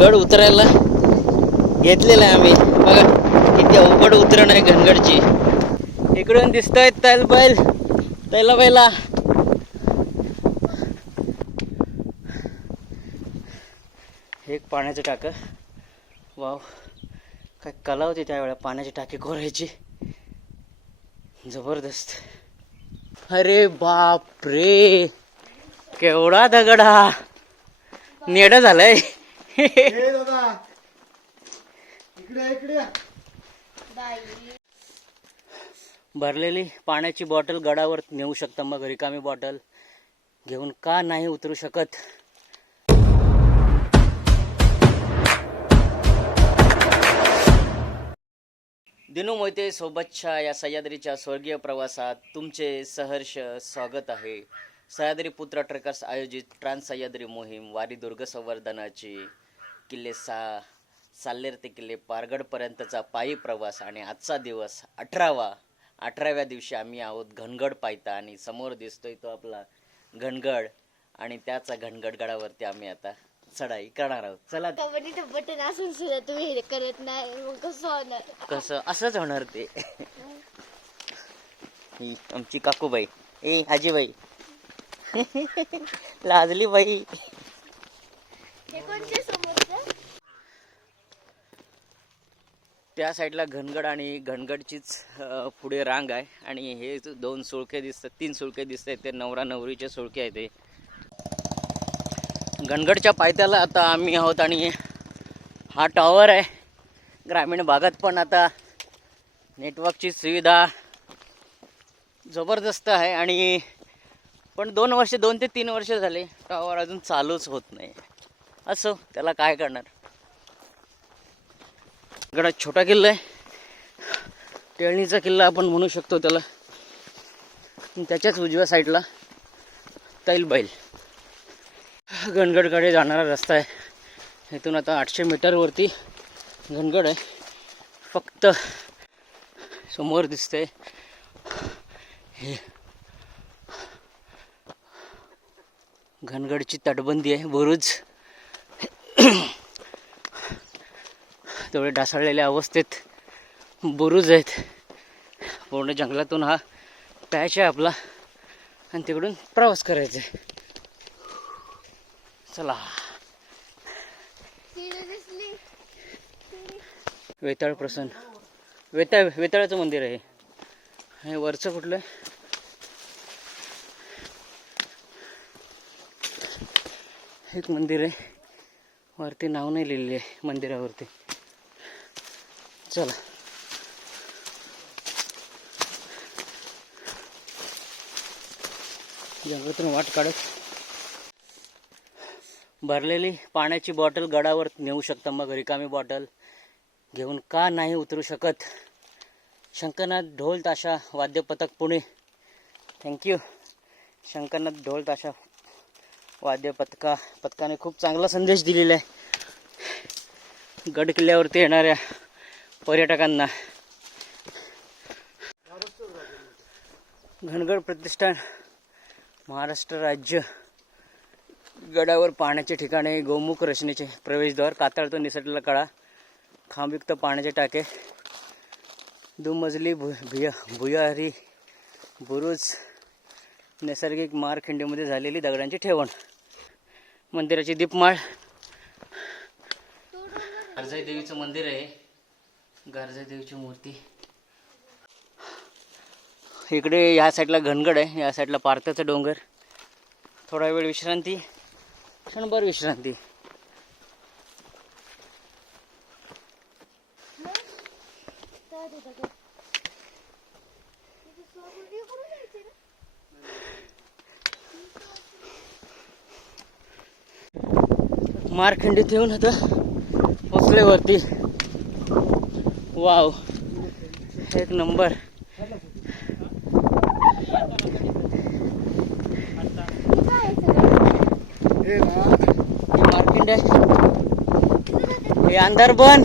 गड उतरायला घेतलेला आहे आम्ही. बघा किती अवघड उतरण आहे घनगडची. इकडून दिसतोय तैल बैल तैला बैला एक पाण्याचं टाकं. वाव काय कला होती त्यावेळेला पाण्याची टाकी कोरायची जबरदस्त. अरे बाप रे केवढा दगड हा. नेडा झालाय. हे दादा. इकडे इकडे भरलेली पाण्याची बॉटल गडावर नेऊ शकता मग रिकामी बॉटल. घेऊन का नाही उतरू शकत? दिनू मोहिते सोबतच्या या सह्याद्रीच्या स्वर्गीय प्रवासात तुमचे सहर्ष स्वागत आहे. सह्याद्री पुत्र ट्रेकर्स आयोजित ट्रान्स सह्याद्री मोहीम वारी दुर्ग संवर्धनाची किल्ले सा साल्लेर ते किल्ले. पारगडपर्यंतचा पायी प्रवास आणि आजचा दिवस अठरावा. अठराव्या दिवशी आम्ही आहोत घनगड पायथा आणि समोर दिसतोय तो आपला घनगड आणि त्याचा घनगड गडावरती आम्ही आता चढाई करणार आहोत. चला. कबड्डीचं बटन असून सुद्धा तुम्ही हे करत नाही. मग कसं होणार? कसं? असंच होणार ते. ही आमची काकूबाई. ए आजीबाई. लाजली बाई. हे त्या साईडला घनगड आणि घनगडचीच पुढे रांग आहे. आणि हे दोन सुळके दिसतात तीन सुळके दिसत आहेत ते नवरा नवरीचे सुळके आहेत ते घनगडच्या पायथ्याला आता आम्ही आहोत आणि हा टॉवर आहे. ग्रामीण भागात पण आता नेटवर्कची सुविधा जबरदस्त आहे. आणि पण दोन वर्ष दोन ते तीन वर्ष झाले टॉवर अजून चालूच होत नाही. असो त्याला काय करणार? गडात छोटा किल्ला आहे. टेळणीचा किल्ला आपण म्हणू शकतो त्याला. त्याच्याच उजव्या साईडला तैलबैल घनगडकडे जाणारा रस्ता आहे. इथून आता आठशे मीटरवरती घनगड आहे. फक्त समोर दिसतंय. हे घनगडची तटबंदी आहे. बुरुज. तेवढे ढासळलेल्या अवस्थेत बुरुज आहेत. पूर्ण जंगलातून हा पॅच आहे आपला. आणि तिकडून प्रवास करायचा आहे चला. वेताळ प्रसन्न. वेताळ वेताळाचं मंदिर आहे. हे वरचं कुठलं? आहे एक मंदिर आहे. वरती नाव नाही लिहिलेले आहे मंदिरावरती. चला. जंगलातून वाट काढत भरलेली पाण्याची बॉटल गडावर नेऊ शकता मग रिकामी बॉटल. घेऊन का नाही उतरू शकत? शंकरनाथ ढोल ताशा वाद्य पथक पुणे थँक्यू शंकरनाथ ढोल ताशा वाद्य पथका पथकाने खूप चांगला संदेश दिलेला आहे. गड किल्ल्यावरती येणाऱ्या पर्यटकांना. घनगड प्रतिष्ठान महाराष्ट्र राज्य गडावर पाण्याचे ठिकाणे गोमुख रचनेचे प्रवेशद्वार कातळतो निसटलेला कडा खांबयुक्त पाण्याचे टाके दुमजली भु भुया भुयारी बुरुज नैसर्गिक मारखिंडीमध्ये झालेली दगडांची ठेवण. मंदिराची दीपमाळ. अर्जाई देवीचं मंदिर आहे. देवीची मूर्ती. इकडे या साईडला घनगड आहे. या साईडला पारत्याचा डोंगर. थोडा वेळ विश्रांती. क्षणभर विश्रांती. मारखंडीत येऊन आता पोचले वरती. वाव. एक नंबर. हे काय हे बन.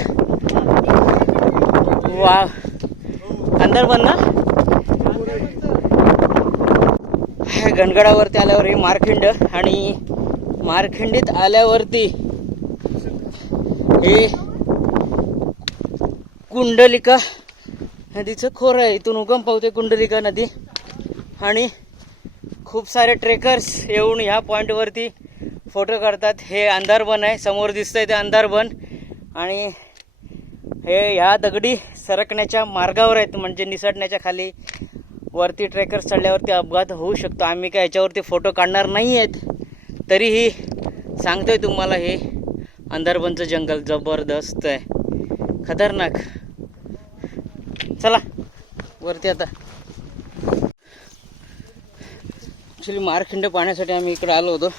वाव. अंधार बन ना? गणगडावरती आल्यावर हे मारखिंड आणि मारखिंडीत आल्यावरती हे कुंडलिका नदीचं खोर आहे. इथून उगम पावते कुंडलिका नदी. आणि खूप सारे ट्रेकर्स येऊन ह्या पॉईंटवरती फोटो काढतात. हे अंधारबन आहे. समोर दिसतंय ते अंधारबन आणि हे ह्या दगडी सरकण्याच्या मार्गावर आहेत. म्हणजे निसटण्याच्या खाली वरती ट्रेकर्स चढल्यावरती अपघात होऊ शकतो. आम्ही काय याच्यावरती फोटो काढणार नाही आहेत. तरीही सांगतोय तुम्हाला हे. अंधारबनचं जंगल जबरदस्त आहे. खतरनाक. चला वरती आता. ॲक्च्युली मारखिंड पाहण्यासाठी आम्ही इकडे आलो होतो.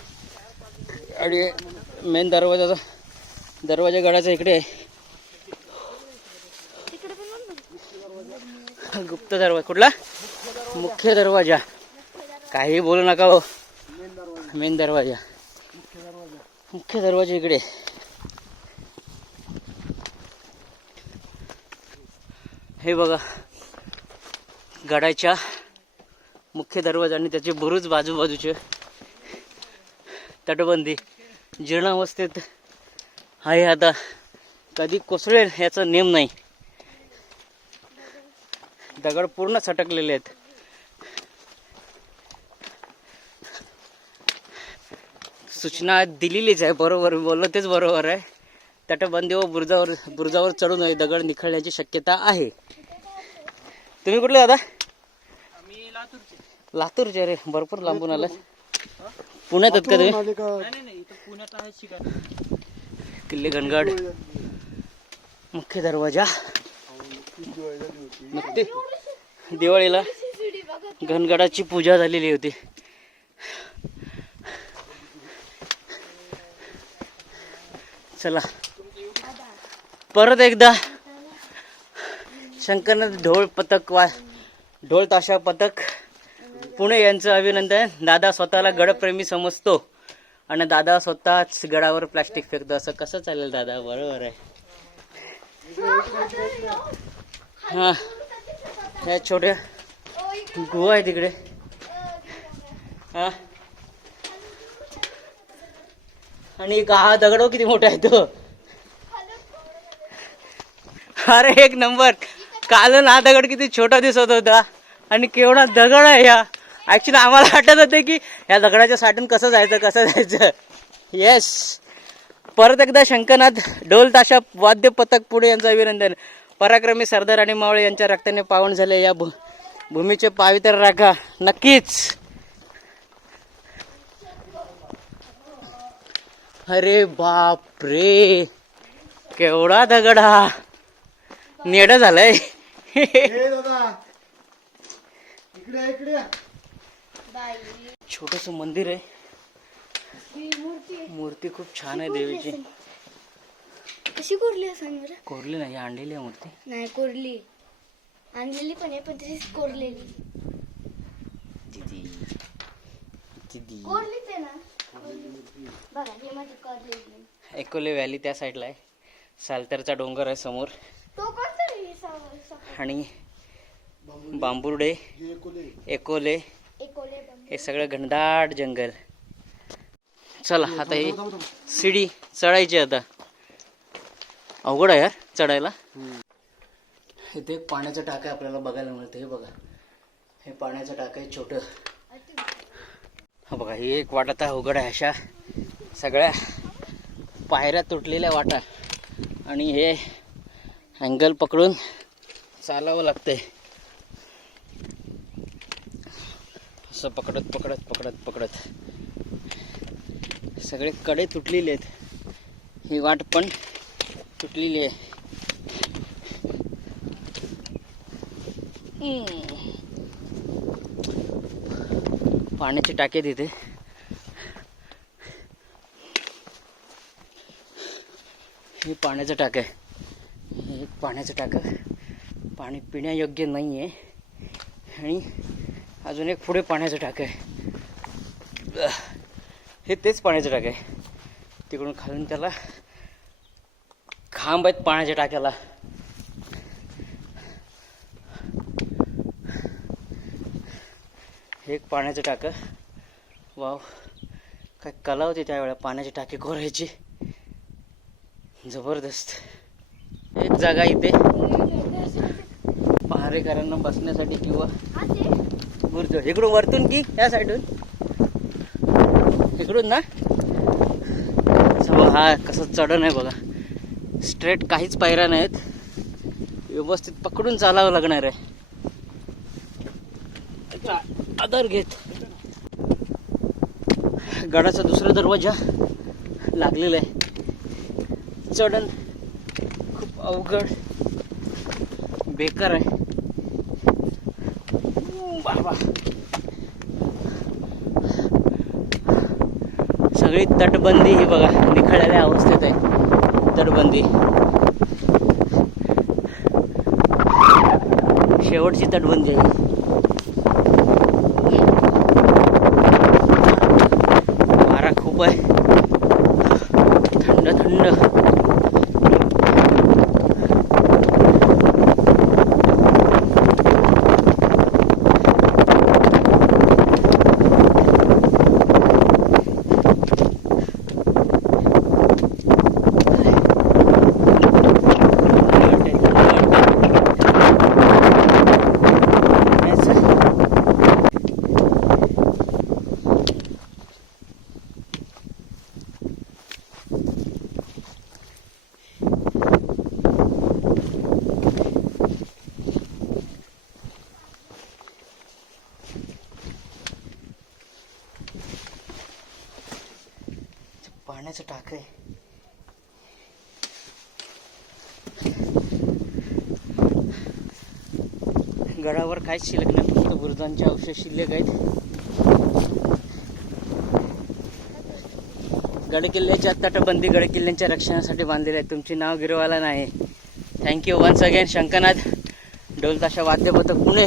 आणि मेन दरवाजाचा दरवाजा गडाचा इकडे आहे. गुप्त दरवाजा कुठला? मुख्य दरवाजा. काही बोलू नका हो. मेन दरवाजा. मुख्य दरवाजा इकडे हे बघा. गडाच्या मुख्य दरवाजा आणि त्याचे बरूच बाजूबाजूचे. तटबंदी. जीर्णावस्थेत आहे आता. कधी कोसळेल याचा नेम नाही. दगड पूर्ण सटकलेले आहेत. सूचना दिलेलीच आहे. बरोबर बोललो तेच बरोबर आहे. तटबंदी व बुरुजावर बुरुजावर चढून दगड निखळण्याची शक्यता आहे. तुम्ही कुठले दादा? लातूरचे. रे भरपूर लांबून आला पुण्यात आहेत का तुम्ही? किल्ले घनगड मुख्य दरवाजा. नुकते दिवाळीला घनगडाची पूजा झालेली होती. चला. परत एकदा. शंकरनाथ ढोळ पथक वा ढोल ताशा पथक. पुणे यांचं अभिनंदन. दादा स्वतःला गडप्रेमी समजतो. आणि दादा स्वतःच गडावर प्लास्टिक फेकतो. असं कसं चालेल दादा? बरोबर आहे. हा. ह्या छोट्या गुहा आहे तिकडे. हा. आणि एक हा दगड किती मोठा आहे तो. अरे एक नंबर. काल ना दगड किती छोटा दिसत होता. आणि केवढा दगड आहे या ऍक्च्युली आम्हाला वाटत होते की या दगडाच्या साठून कसं जायचं कसं जायचं. येस परत एकदा शंकरनाथ ढोल ताशा वाद्य पथक पुढे यांचं अभिनंदन. पराक्रमी सरदार आणि मावळे यांच्या रक्ताने पावन झाले या भू भूमीचे पावित्र राखा. नक्कीच. अरे बाप रे केवढा दगड हा. नेड झालाय. हे दादा. इकडे या, इकडे या. छोटस मंदिर आहे. मूर्ती खूप छान आहे देवीची. कशी कोरली बरं? कोरली नाही आणलेली आहे मूर्ती. नाही कोरली. आणलेली पण आहे पण तशीच कोरलेली. दिदी दिदी. कोरलीच आहे ना? बघा हे माझी कोरलेली. एकोले व्हॅली त्या साईडला आहे. सालतरचा डोंगर आहे समोर. तो आणि बांबुर्डे कोले एकोले. हे सगळं घनदाट जंगल. चला आता ही शिडी चढायची आता. अवघड आहे यार चढायला. इथे एक पाण्याचं टाक आहे आपल्याला बघायला मिळतं हे बघा. हे पाण्याचं टाक आहे छोटं. हा बघा ही एक वाट आता अवघड आहे अशा सगळ्या पायऱ्या तुटलेल्या वाटा. आणि हे अँगल पकडून चालावं लागतंय. असं पकडत पकडत पकडत पकडत. सगळे कडे तुटलेले आहेत. ही वाट पण तुटलेली आहे. पाण्याची टाके तिथे हे पाण्याचं टाक आहे. हे पाण्याचं पाण्याचं टाकं पाणी पिण्यायोग्य नाही आहे आणि अजून एक पुढे पाण्याचं टाक आहे. हे तेच पाण्याचं टाक आहे. तिकडून खालून त्याला खांब आहेत पाण्याच्या टाक्याला. हे एक पाण्याचं टाकं वाव काय कला होती त्यावेळेला पाण्याची टाकी खोरायची. जबरदस्त. एक जागा इथे. पहारेकरांना बसण्यासाठी किंवा गुरुद्वार इकडून वरतून की? या साईडून? इकडून ना? हा कसं चढण आहे बघा. स्ट्रेट काहीच पायऱ्या नाहीत. व्यवस्थित पकडून चालावं लागणार आहे. आधार घेत. गडाचा दुसरा दरवाजा लागलेला आहे. चढण खूप अवघड बेकार आहे. बाबा सगळी तटबंदी ही बघा निखळलेल्या अवस्थेत आहे. तटबंदी. शेवटची तटबंदी आहे वारा खूप आहे थंड थंड पाण्याचं टाक आहे गडावर काहीच शिल्लक नाही फक्त बुरुजांचे अवशेष शिल्लक आहेत. गड किल्ल्याच्या तटबंदी गड किल्ल्यांच्या रक्षणासाठी बांधलेले आहेत तुमची नाव गिरवायला नाही. Thank you once again Shankarnath. ढोलताशा वाद्यपथक पुणे.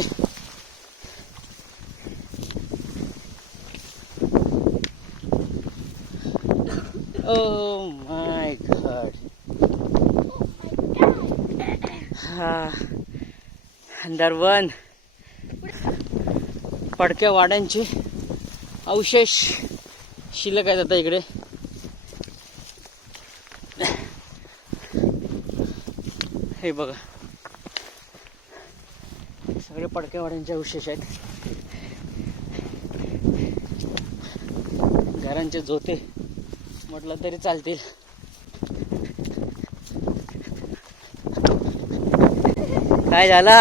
Oh my god. हा. अंदर पडक्या वाड्यांचे अवशेष. शिल्लक आहेत आता इकडे. हे बघा. सगळे पडक्या वाड्यांचे अवशेष आहेत. घरांचे झोते म्हटलं तरी चालतील. काय झाला?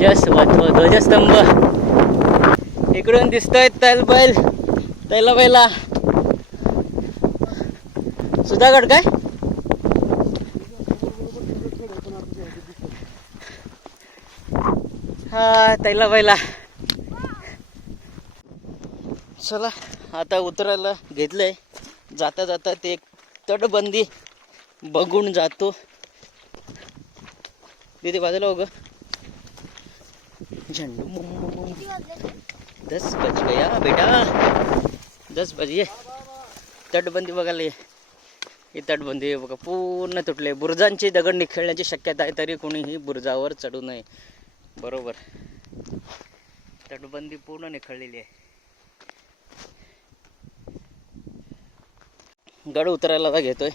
जस ध्वजस्तंभ. इकडून दिसतोय तल बैल तैला बैला सुधागड काय? हा तैला बैला चला आता उतरायला घेतलंय. जाता जाता ते एक तटबंदी बघून जातो. तिथे बाजूला हो ग दस बज गया बेटा. दस बजे. तटबंदी बघायला ये. ही तटबंदी आहे बघा पूर्ण तुटले. बुरुजांची दगड निखळण्याची शक्यता आहे तरी कोणीही बुरुजावर चढू नये. बरोबर. तटबंदी पूर्ण निखळलेली आहे. गड उतरायला घेतोय.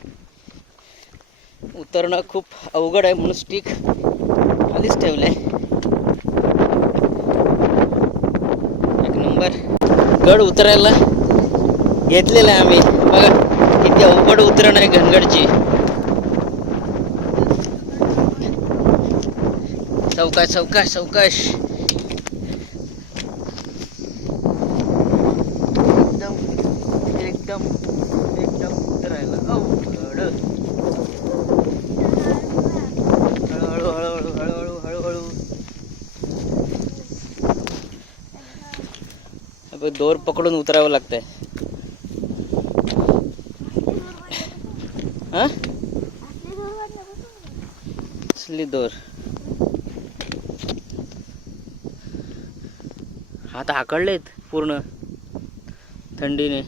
उतरणं खूप अवघड आहे म्हणून स्टिक आधीच ठेवलं आहे एक नंबर गड उतरायला घेतलेलं आहे आम्ही. बघा किती अवघड उतरण आहे घनगडची. चौकाश चौकाश चौकाश. दोर पकडून उतरावं लागतंय. हा? असली दोर हात आकडलेत पूर्ण. थंडीने.